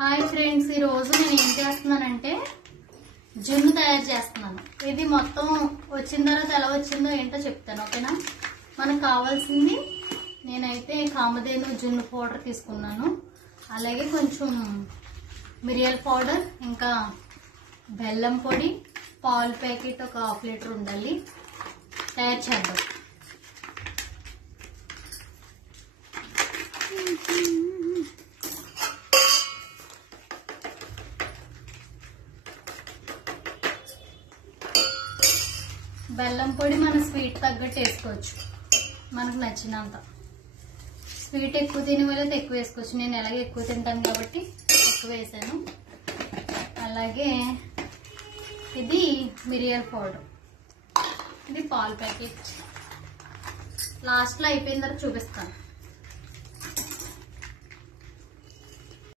Hi friends, ఈ రోజు నేను ఏం చేస్తున్నానంటే జున్ను తయారు చేస్తున్నాను. ఇది మొత్తం వచ్చిన తర్వాత ఎలా వచ్చిందో ఏంటో చెప్తాను, ఓకేనా? మనకు కావాల్సింది నేనైతే కామధేను జున్ను పౌడర్ తీసుకున్నాను, అలాగే కొంచెం మిరియాల పౌడర్, ఇంకా బెల్లం పొడి, పాలు ప్యాకెట్ ఒక 1/2 లీటర్ ఉండాలి. తయారు చేద్దాం. బెల్లం పొడి మన స్వీట్ తగ్గట్టు వేసుకోవచ్చు, మనకు నచ్చినంత. స్వీట్ ఎక్కువ తినే వాళ్ళైతే ఎక్కువ వేసుకోవచ్చు, నేను ఎలాగే ఎక్కువ తింటాను కాబట్టి ఎక్కువ వేసాను. అలాగే ఇది మిరియాల పౌడర్, ఇది పాలు ప్యాకెట్. లాస్ట్లో అయిపోయిన తర్వాత చూపిస్తాను.